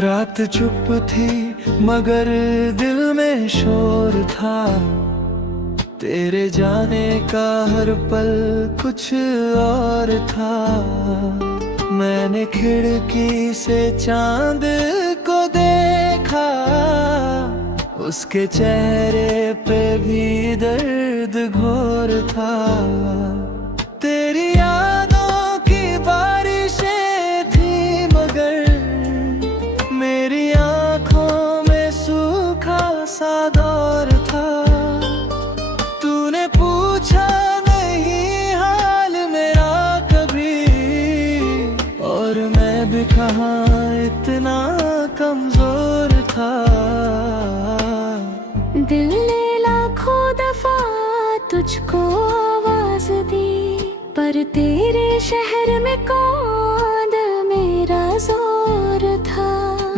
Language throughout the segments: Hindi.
रात चुप थी मगर दिल में शोर था, तेरे जाने का हर पल कुछ और था। मैंने खिड़की से चांद को देखा, उसके चेहरे पे भी दर्द घोर था। तेरी यादों की बारिशें थी मगर मेरी आंखों में सूखा सा दौर था। तूने पूछा नहीं हाल मेरा कभी, और मैं भी कहाँ इतना कमजोर था। दिल ने लाखों दफा तुझको आवाज दी, पर तेरे शहर में कौन मेरा जोर था।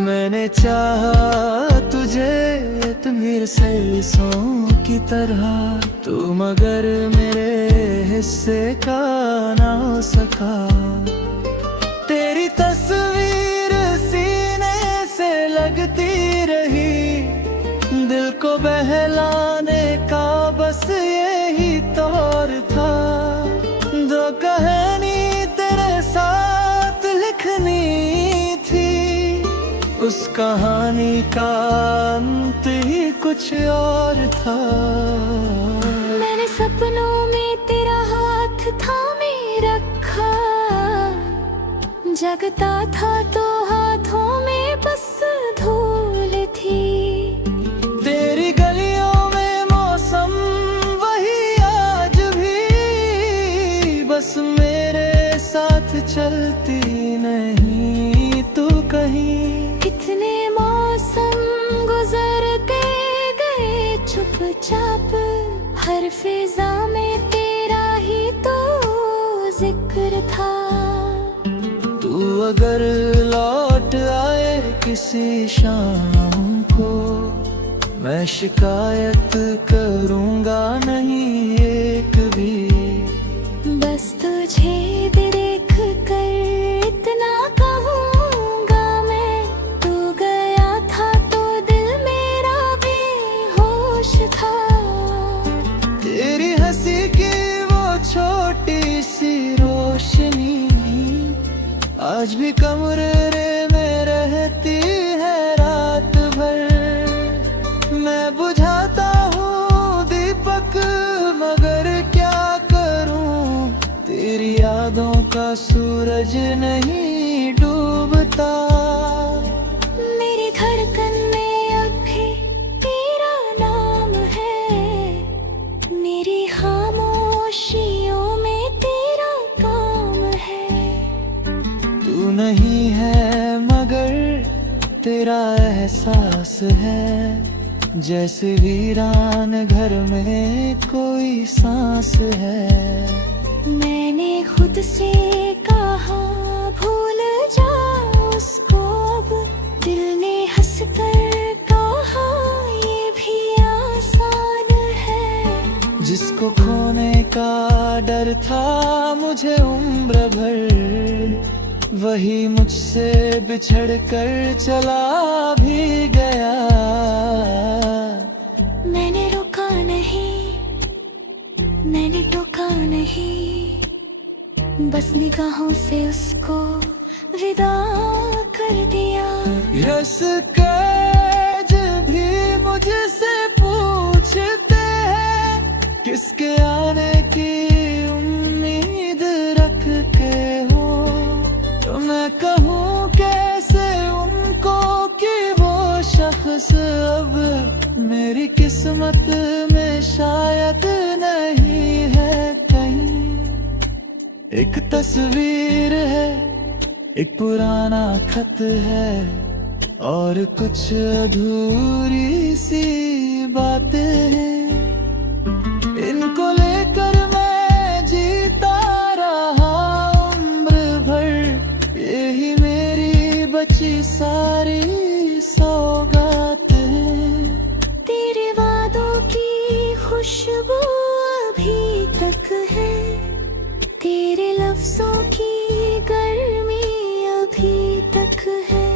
मैंने चाहा तुझे तुमीर सरसों की तरह, तू मगर मेरे हिस्से का ना हो सका। तेरी तस्वीर सीने से लगती रही, दिल को बहलाने का बस यही तौर था। दो कहानी तेरे साथ लिखनी थी, उस कहानी का अंत ही कुछ और था। मैंने सपनों में तेरा हाथ थामे रखा, जगता था तो हाथों में बस धूल थी। तेरी गलियों में मौसम वही आज भी, बस मेरे साथ चलती नहीं तू कहीं। कितने मौसम गुजर के गए चुपचाप, हर फिजा में तेरा ही तो जिक्र था। तू अगर लौट आए किसी शाम को, मैं शिकायत करूंगा नहीं एक भी। बस तुझे देख कर इतना कहूँगा मैं, तू गया था तो दिल मेरा बेहोश था। तेरी हंसी की वो छोटी सी रोशनी आज भी कमरे में रहती है रात भर। मैं बुझाता हूँ दीपक मगर क्या करूँ, तेरी यादों का सूरज नहीं डूबता। मेरी धड़कन में अब भी तेरा नाम है, मेरी खामोशियों में तेरा काम है। तू नहीं है मगर तेरा एहसास है, जैसे वीरान घर में कोई सांस है। मैंने खुद से कहा भूल जा उसको, अब दिल ने हंसकर कहा ये भी आसान है। जिसको खोने का डर था मुझे उम्र भर, वही मुझसे बिछड़ कर चला भी गया। मैंने रोका नहीं, मैंने टोका नहीं, बस निगाहों से उसको विदा कर दिया। यस कैज भी मुझसे पूछते हैं, किसके आने की उम्मीद रख के हो। तो मैं कहूँ कैसे उनको कि वो शख्स अब मेरी किस्मत में शायद नहीं है कहीं। एक तस्वीर है, एक पुराना खत है, और कुछ अधूरी सी बातें हैं। इनको लेकर मैं जीता रहा उम्र भर, यही मेरी बची सारी सौगात है। तेरे वादों की खुशबू अभी तक है, तेरे लफ्जों की गर्मी अभी तक है।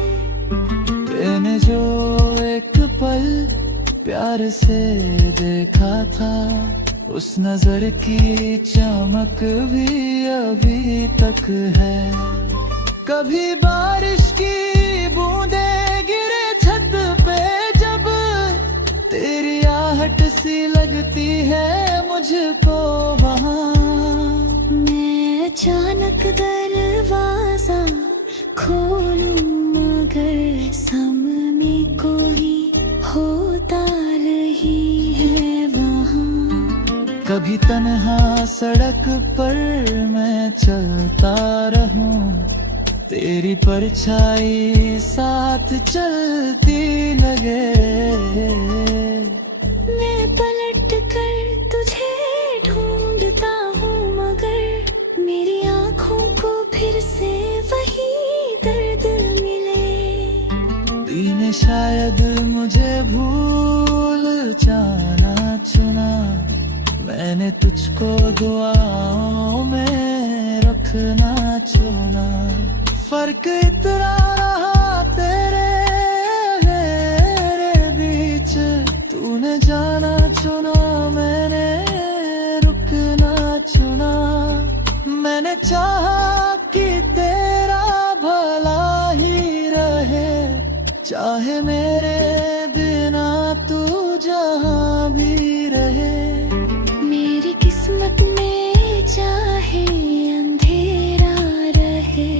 प्यार से देखा था, उस नजर की चमक भी अभी तक है। कभी बारिश की बूंदें गिरे छत पे जब, तेरी आहट सी लगती है मुझको वहाँ। मैं अचानक दरवाजा खोलूं मगर सामने कोई होता रही है वहाँ। कभी तन्हा सड़क पर मैं चलता रहूं, तेरी परछाई साथ चलती लगे। मैं पलट कर तुझे ढूंढता हूँ मगर मेरी आँखों को फिर से वही दर्द मिले। तूने शायद मुझे भूल जाना चुना, मैंने तुझको दुआओं में रखना चुना। फर्क इतना रहा तेरे मेरे बीच, तूने जाना चुना मैंने रुकना चुना। मैंने चाहा कि तेरा भला ही रहे, चाहे मेरे बिना तू जहाँ भी रहे। मेरी किस्मत में चाहे अंधेरा रहे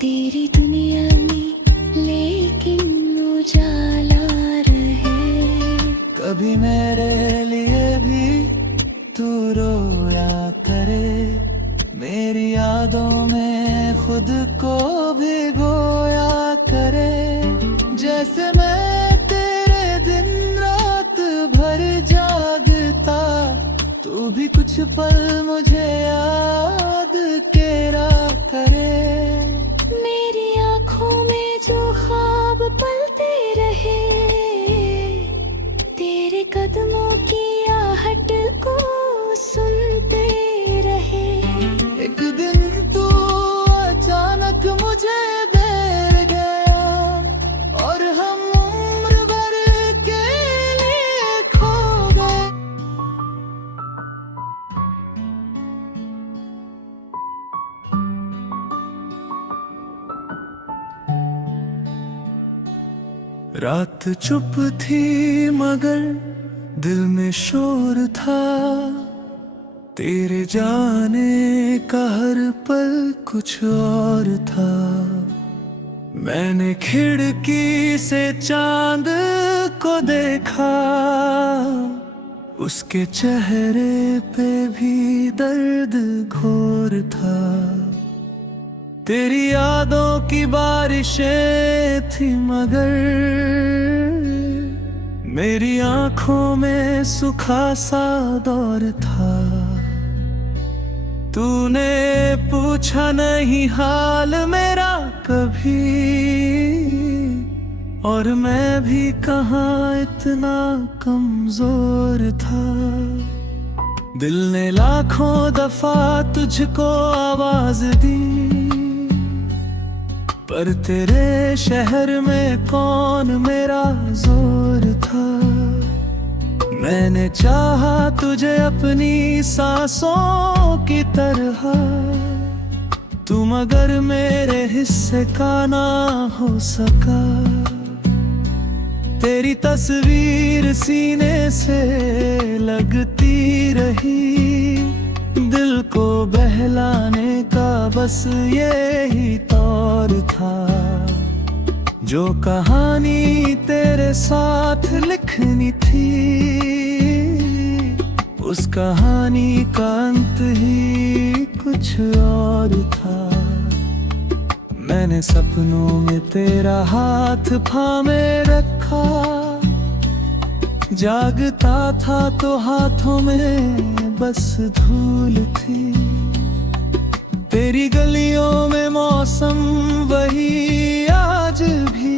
तेरी दुनिया में, लेकिन उजाला रहे। कभी मेरे लिए भी तू रोया करे, मेरी यादों में खुद को भिगोया करे। जैसे मैं तेरे दिन रात भर जागता, तू भी कुछ पल मुझे याद केरा करे। मेरी आँखों में जो ख्वाब पलते रहे, तेरे कदमों की आहट को सुनते रहे। एक दिन तू अचानक मुझे बेर गया और हम उम्र भर के लिए खो गए। रात चुप थी मगर दिल में शोर था, तेरे जाने का हर पल कुछ और था। मैंने खिड़की से चांद को देखा, उसके चेहरे पे भी दर्द घोर था। तेरी यादों की बारिशें थी मगर मेरी आंखों में सूखा सा दौर था। तूने पूछा नहीं हाल मेरा कभी, और मैं भी कहाँ इतना कमजोर था। दिल ने लाखों दफा तुझको आवाज दी, पर तेरे शहर में कौन मेरा जोर था। मैंने चाहा तुझे अपनी सांसों की तरह, तू मगर मेरे हिस्से का ना हो सका। तेरी तस्वीर सीने से लगती रही, दिल को बहलाने का बस यही तौर था। जो कहानी तेरे साथ लिखनी थी, उस कहानी का अंत ही कुछ और था। मैंने सपनों में तेरा हाथ थामे रखा, जागता था तो हाथों में बस धूल थी। तेरी गलियों में मौसम वही आज भी,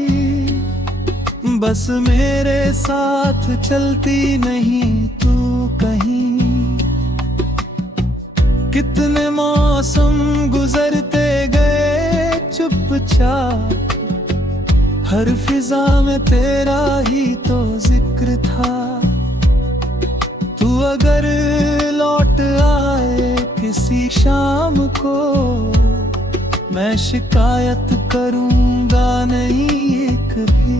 बस मेरे साथ चलती नहीं तू कहीं। कितने मौसम गुजरते गए चुपचाप, हर फिजा में तेरा ही तो जिक्र था। अगर लौट आए किसी शाम को, मैं शिकायत करूंगा नहीं एक भी।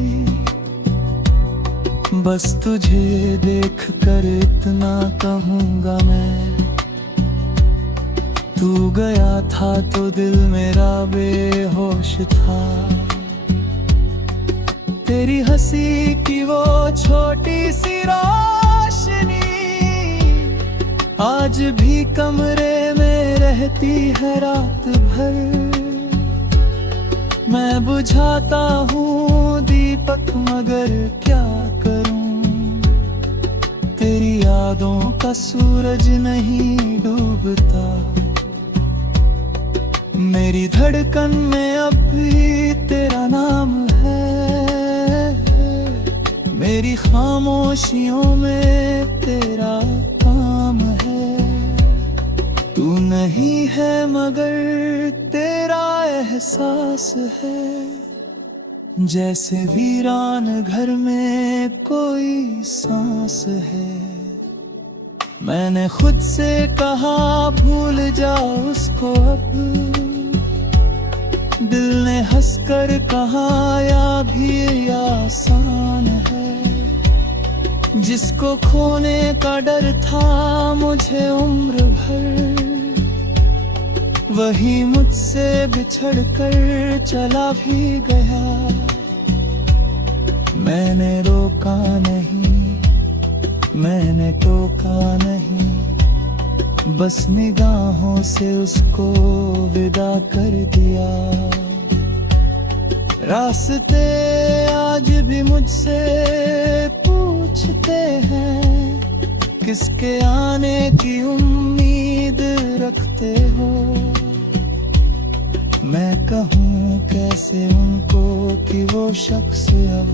बस तुझे देख कर इतना कहूंगा मैं, तू गया था तो दिल मेरा बेहोश था। तेरी हंसी की वो छोटी सी रोशनी आज भी कमरे में रहती है रात भर। मैं बुझाता हूँ दीपक मगर क्या करूँ, तेरी यादों का सूरज नहीं डूबता। मेरी धड़कन में अब भी तेरा नाम है, मेरी खामोशियों में तेरा काम है। तू नहीं है मगर तेरा एहसास है, जैसे वीरान घर में कोई सांस है। मैंने खुद से कहा भूल जा उसको अब, दिल ने हंसकर कहा या भी आसान है। जिसको खोने का डर था मुझे उम्र भर, वही मुझसे बिछड़ कर चला भी गया। मैंने रोका नहीं, मैंने टोका नहीं, बस निगाहों से उसको विदा कर दिया। रास्ते आज भी मुझसे पूछते हैं, किसके आने की उम्मीद रखते हो। मैं कहूँ कैसे उनको कि वो शख्स अब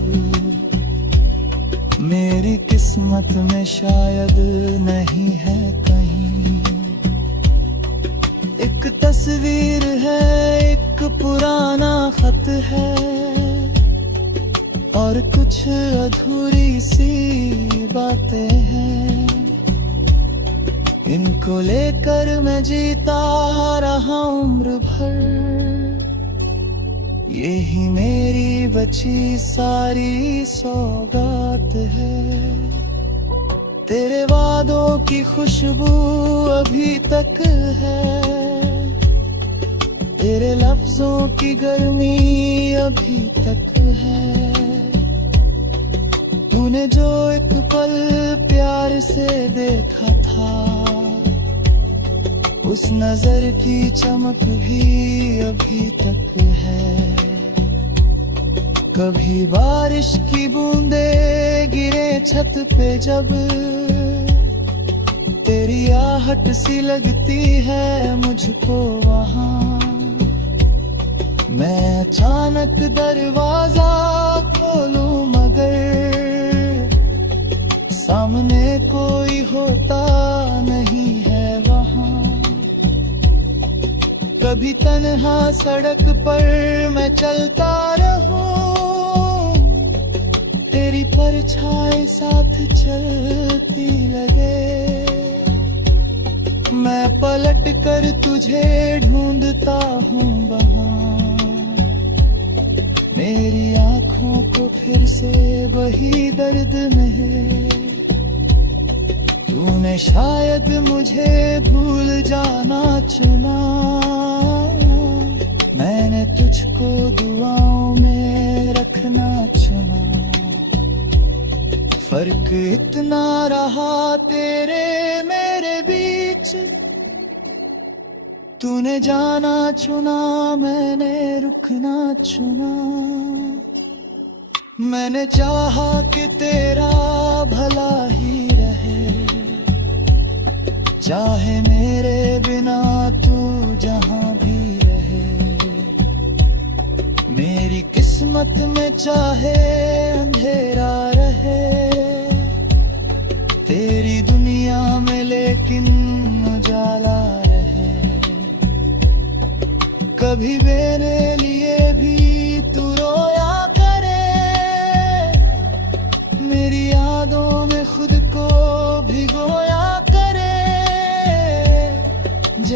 मेरी किस्मत में शायद नहीं है कहीं। एक तस्वीर है, एक पुराना खत है, और कुछ अधूरी सी बातें हैं। इनको लेकर मैं जीता रहा उम्र भर, यही मेरी बची सारी सौगात है। तेरे वादों की खुशबू अभी तक है, तेरे लफ्जों की गर्मी अभी तक है। तूने जो एक पल प्यार से देखा था, उस नजर की चमक भी अभी तक है। कभी बारिश की बूंदे गिरे छत पे जब, तेरी आहट सी लगती है मुझको वहाँ। मैं अचानक दरवाजा खोलूं मगर सामने कोई होता नहीं है वहाँ। कभी तन्हा सड़क पर मैं चलता रहूं, तेरी परछाई साथ चलती लगे। मैं पलट कर तुझे ढूंढता हूँ वहाँ, मेरी आँखों को फिर से वही दर्द में है। तूने शायद मुझे भूल जाना चुना, मैंने तुझको दुआओं में रखना चुना। फर्क इतना रहा तेरे मेरे बीच, तूने जाना चुना मैंने रुकना चुना। मैंने चाहा कि तेरा भला ही रहे, चाहे मेरे बिना तू जहां भी रहे। मेरी किस्मत में चाहे अंधेरा रहे, तेरी दुनिया में लेकिन उजाला रहे। कभी मेरे लिए भी तू रोया करे, मेरी यादों में खुद को भिगोया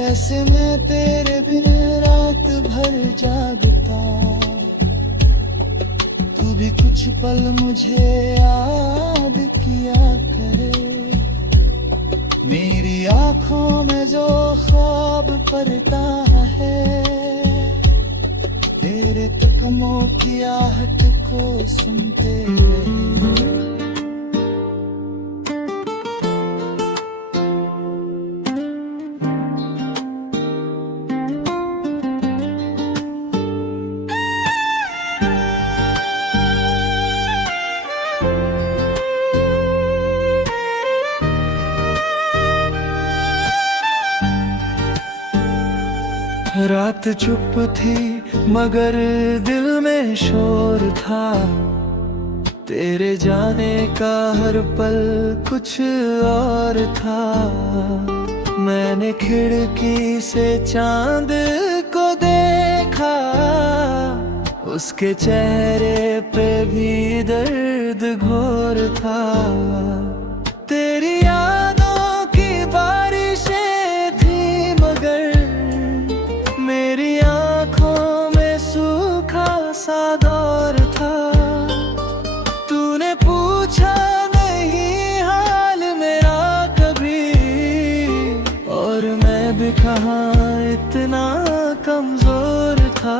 कैसे मैं तेरे बिन रात भर जागता, तू भी कुछ पल मुझे याद किया करे। मेरी आंखों में जो ख्वाब पड़ता है, तेरे कदमों की आहट को सुनते रहे। रात चुप थी मगर दिल में शोर था, तेरे जाने का हर पल कुछ और था। मैंने खिड़की से चांद को देखा, उसके चेहरे पे भी दर्द घोर था। तेरी यादों की बारिशें थी मगर मेरी आंखों में सूखा सा दौर था। तूने पूछा नहीं हाल मेरा कभी, और मैं भी कहाँ इतना कमजोर था।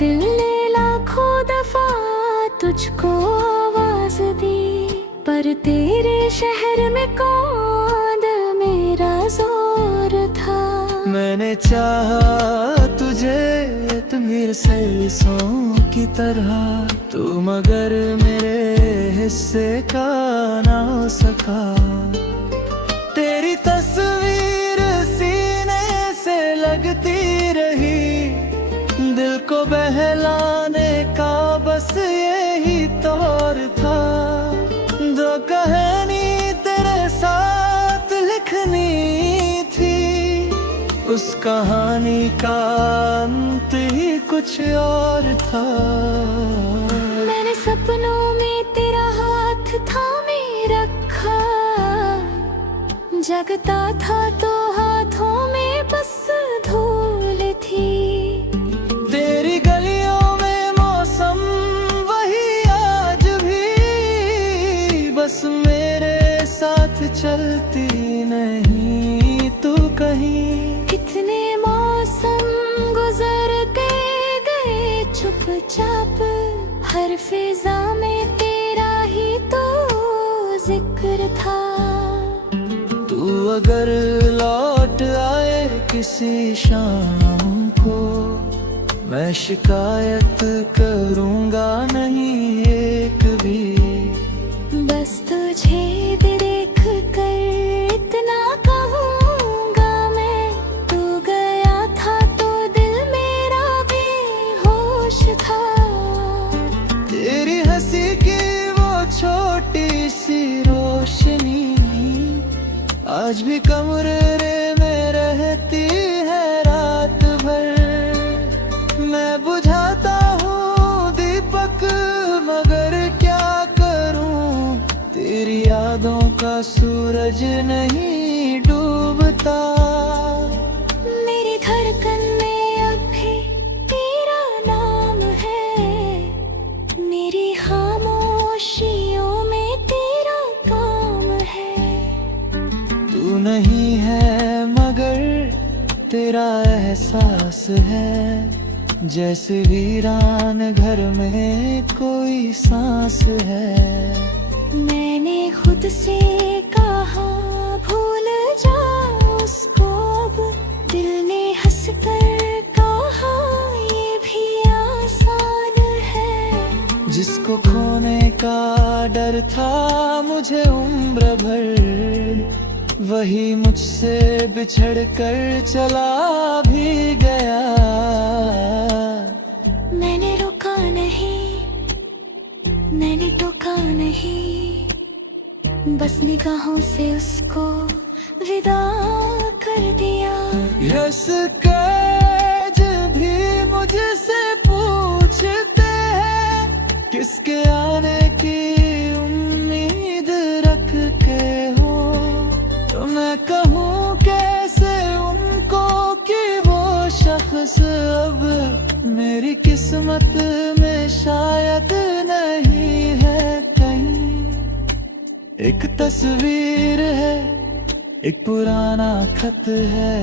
दिल ने लाखों दफा तुझको आवाज दी, पर तेरे शहर में कौन मेरा जोर था। मैंने चाहा तुझे तुमीर सरसों की तरह, तू मगर मेरे हिस्से का ना हो सका। तेरी तस्वीर सीने से लगती रही, दिल को बहलाने का बस यही तौर था। दो कहानी तेरे साथ लिखनी थी, उस कहानी का अंत ही कुछ और था। मैंने सपनों में तेरा हाथ थामे रखा, जगता था तो हाथों में बस धूल थी। तेरी गलियों में मौसम वही आज भी, बस मेरे साथ चलती नहीं तू कहीं। कितने मौसम गुजर के गए चुपचाप, हर फिजा में तेरा ही तो जिक्र था। तू अगर लौट आए किसी शाम को, मैं शिकायत करूंगा नहीं एक भी। बस तुझे देख कर इतना कहूँगा मैं, तू गया था तो दिल मेरा बेहोश था। तेरी हंसी की वो छोटी सी रोशनी आज भी कमरे में रहती है रात भर। मैं बुझाता हूँ दीपक मगर क्या करूँ, तेरी यादों का सूरज नहीं डूबता। मेरी धड़कन में अब भी तेरा नाम है, मेरी खामोशियों में तेरा काम है। तू नहीं है मगर तेरा एहसास है, जैसे वीरान घर में कोई सांस है। मैंने खुद से कहा भूल जा उसको, अब दिल ने हंस कर कहा ये भी आसान है। जिसको खोने का डर था मुझे उम्र भर, वही मुझसे बिछड़ कर चला भी गया। मैंने रोका नहीं, मैंने टोका नहीं, बस निगाहों से उसको विदा कर दिया। यस कैज भी मुझसे पूछते हैं, किसके आने की उम्मीद रख के हो, तो मैं कहूँ के मेरी किस्मत में शायद नहीं है कहीं एक तस्वीर है, एक पुराना खत है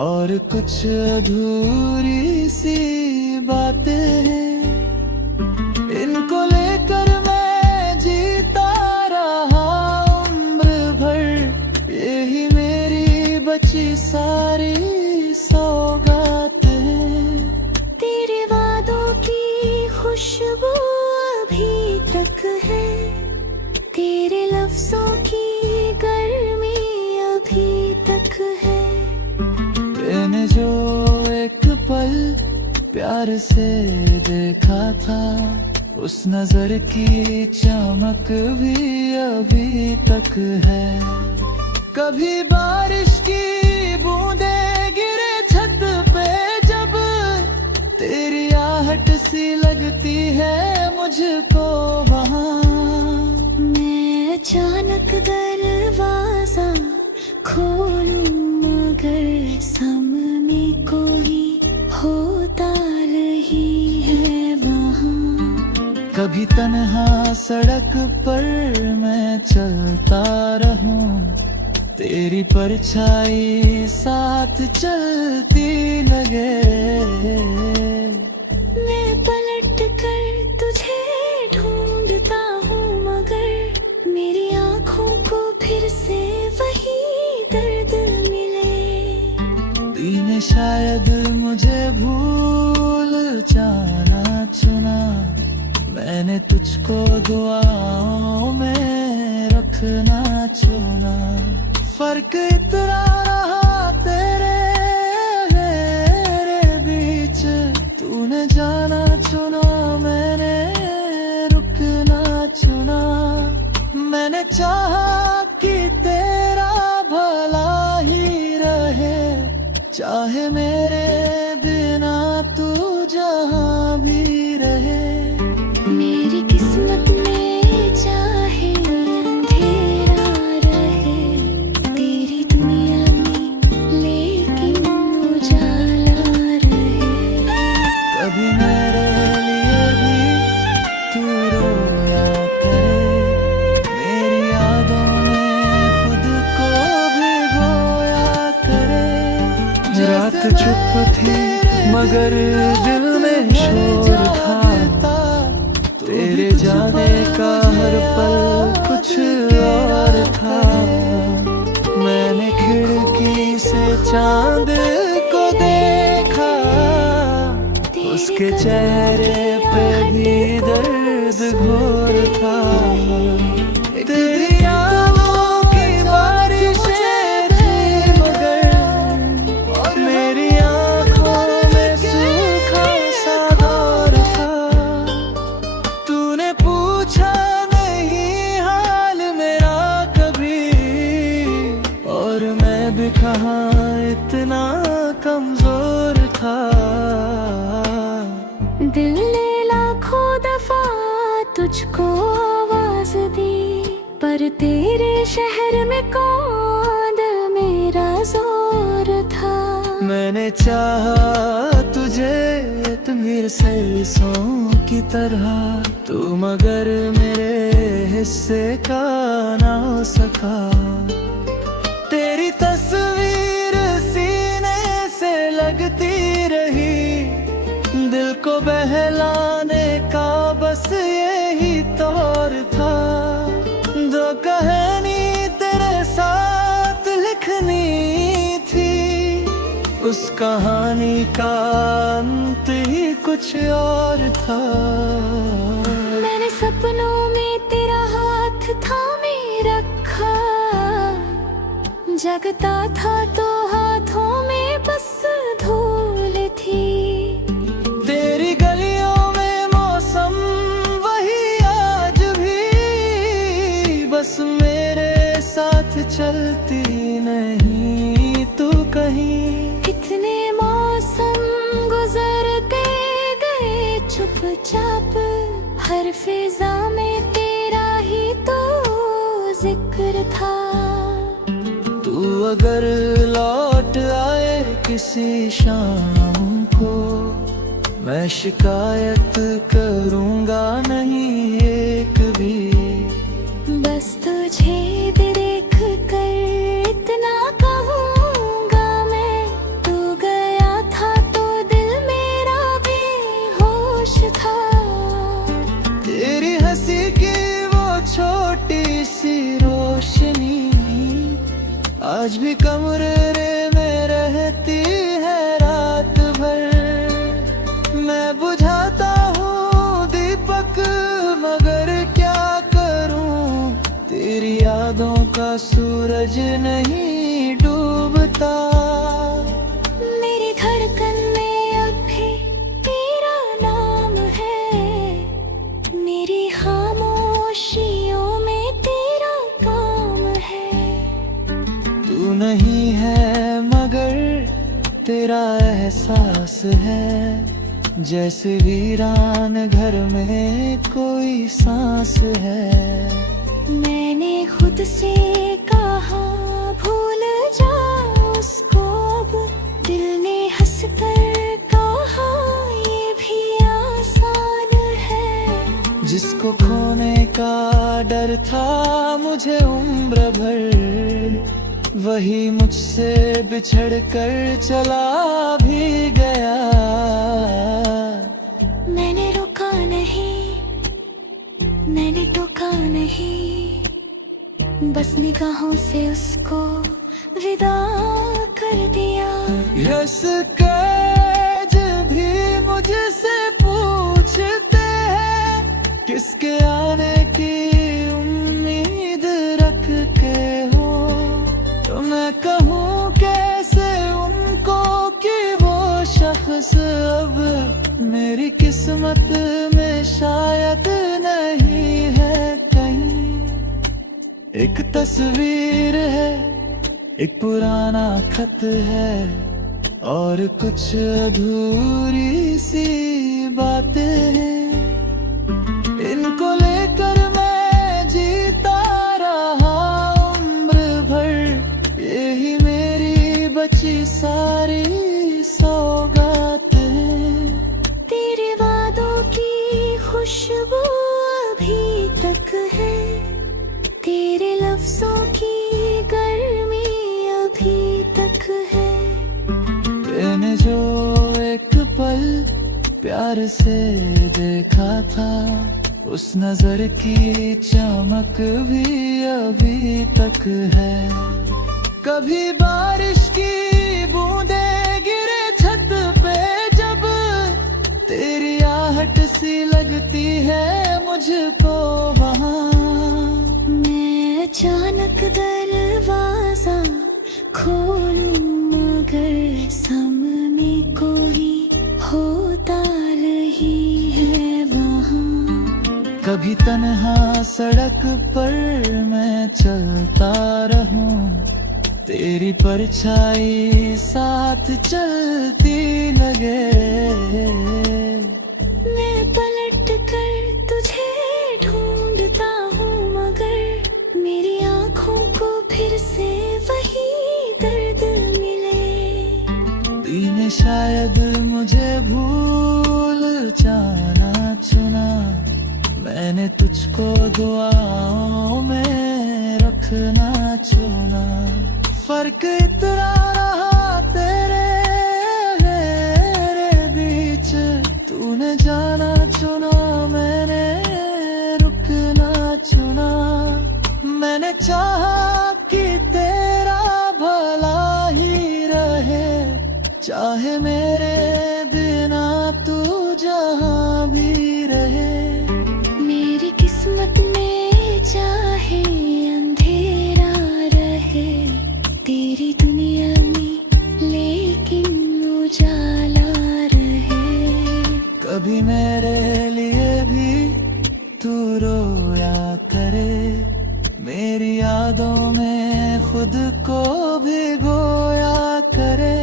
और कुछ अधूरी सी बातें हैं। इनको लेकर मैं जीता रहा उम्र भर, यही मेरी बची सारी सौगातें हैं। तेरे वादों की खुशबू अभी तक है, तेरे लफ्जों की गर्मी अभी तक है। मैंने जो एक पल प्यार से देखा था, उस नजर की चमक भी अभी तक है। कभी बारिश की बूंदें गिरे छत पे जब, तेरी आहट सी लगती है मुझको वहाँ। मैं अचानक दरवाजा खोलूं मगर सामने कोई होता नहीं है वहाँ। कभी तन्हा सड़क पर मैं चलता रहूं, तेरी परछाई साथ चलती लगे। मैं पलट कर तुझे ढूंढता हूँ मगर मेरी आँखों को फिर से वही दर्द मिले। तूने शायद मुझे भूल जाना चुना, मैंने तुझको दुआओं में रखना चुना। फर्क इतना रहा तेरे मेरे बीच, तूने जाना चुना मैंने रुकना चुना। मैंने चाहा कि तेरा भला ही रहे, चाहे मेरे बिना तू जहाँ भी रहे। मेरी किस्मत में चाहे अंधेरा रहे, तेरी दुनिया में लेकिन उजाला रहे। कभी मेरे लिए भी तू रोया करे, मेरी यादों में खुद को भिगोया करे। रात चुप थी मगर दिल में शोर था, तेरे जाने का हर पल कुछ और था। मैंने खिड़की से चांद को देखा, उसके चेहरे पे भी दर्द घोर था। तेरी यादों की बारिशें थी मगर, और मेरी आंखों में सूखा सा दौर था। तूने पूछा नहीं हाल मेरा कभी, और मैं भी कहाँ इतना कमजोर था। दिल ने लाखों दफा तुझको आवाज दी, पर तेरे शहर में कौन मेरा जोर था। मैंने चाहा तुझे तुम सरसों की तरह, तू मगर मेरे हिस्से का ना हो सका। तेरी तस्वीर सीने से लगती रही, दिल को बहलाने का बस यही तौर था। दो कहानी तेरे साथ लिखनी थी, उस कहानी का अंत ही कुछ और था। मैंने सपनों में तेरा हाथ थामे रखा, जगता था तो हाथों में बस धूल थी। तेरी गलियों में मौसम वही आज भी, बस मेरे साथ चलती नहीं तू कहीं। कितने मौसम गुजरते गए चुपचाप, हर फिजा में तेरा ही तो जिक्र था। तू अगर लौट आए किसी शाम को, मैं शिकायत करूँगा नहीं एक भी। बस तुझे देख कर इतना कहूँगा मैं, तू गया था तो दिल मेरा बेहोश था। तेरी हंसी की वो छोटी सी रोशनी आज भी कमरे में रहती है रात भर। मैं बुझाता हूँ दीपक मगर क्या करूँ, तेरी यादों का सूरज नहीं डूबता। मेरी धड़कन में अब भी तेरा नाम है, मेरी खामोशियों में तेरा काम है। तू नहीं है मगर तेरा एहसास है, जैसे वीरान घर में कोई सांस है। मैंने खुद से कहा भूल जा उसको, अब दिल ने हंस कर कहा ये भी आसान है। जिसको खोने का डर था मुझे उम्र भर, वही मुझसे बिछड़ कर चला भी गया। मैंने रोका नहीं, मैंने टोका नहीं, बस निगाहों से उसको विदा कर दिया। यस कैज भी मुझसे पूछते हैं, किसके आने की उम्मीद रख के हो। तो मैं कहूँ कैसे उनको कि वो शख्स अब मेरी किस्मत में शायद नहीं है कहीं। एक तस्वीर है, एक पुराना खत है, और कुछ अधूरी सी बातें हैं। इनको लेकर मैं जीता रहा उम्र भर, यही मेरी बची सारी सौगात है। तेरे वादों की खुशबू अभी तक है, तेरे लफ्जों की गर्मी अभी तक है। मैंने जो एक पल प्यार से देखा था, उस नजर की चमक भी अभी तक है। कभी बारिश की बूंदें गिरे छत पे जब, तेरी आहट सी लगती है मुझको वहाँ। मैं अचानक दरवाजा खोलूं मगर सामने कोई होता रही है वहाँ। कभी तन्हा सड़क पर मैं चलता रहूं, तेरी परछाई साथ चलती लगे। मैं पलट कर तुझे ढूंढता हूँ मगर मेरी आँखों को फिर से वही दर्द मिले। तूने शायद मुझे भूल जाना चुना, मैंने तुझको दुआओं में रखना चुना। फर्क इतना रहा तेरे मेरे बीच, तूने जाना चुना मैंने रुकना चुना। मैंने चाहा कि तेरा भला ही रहे, चाहे मेरे बिना तू जहाँ भी रहे। मेरी किस्मत में चाहे अंधेरा रहे, तेरी दुनिया में लेकिन उजाला रहे। कभी मेरे लिए भी तू रोया करे, मेरी यादों में खुद को भिगोया करे।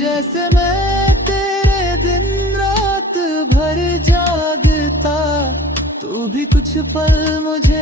जैसे मैं तेरे दिन रात भर जागता, तू भी कुछ पल मुझे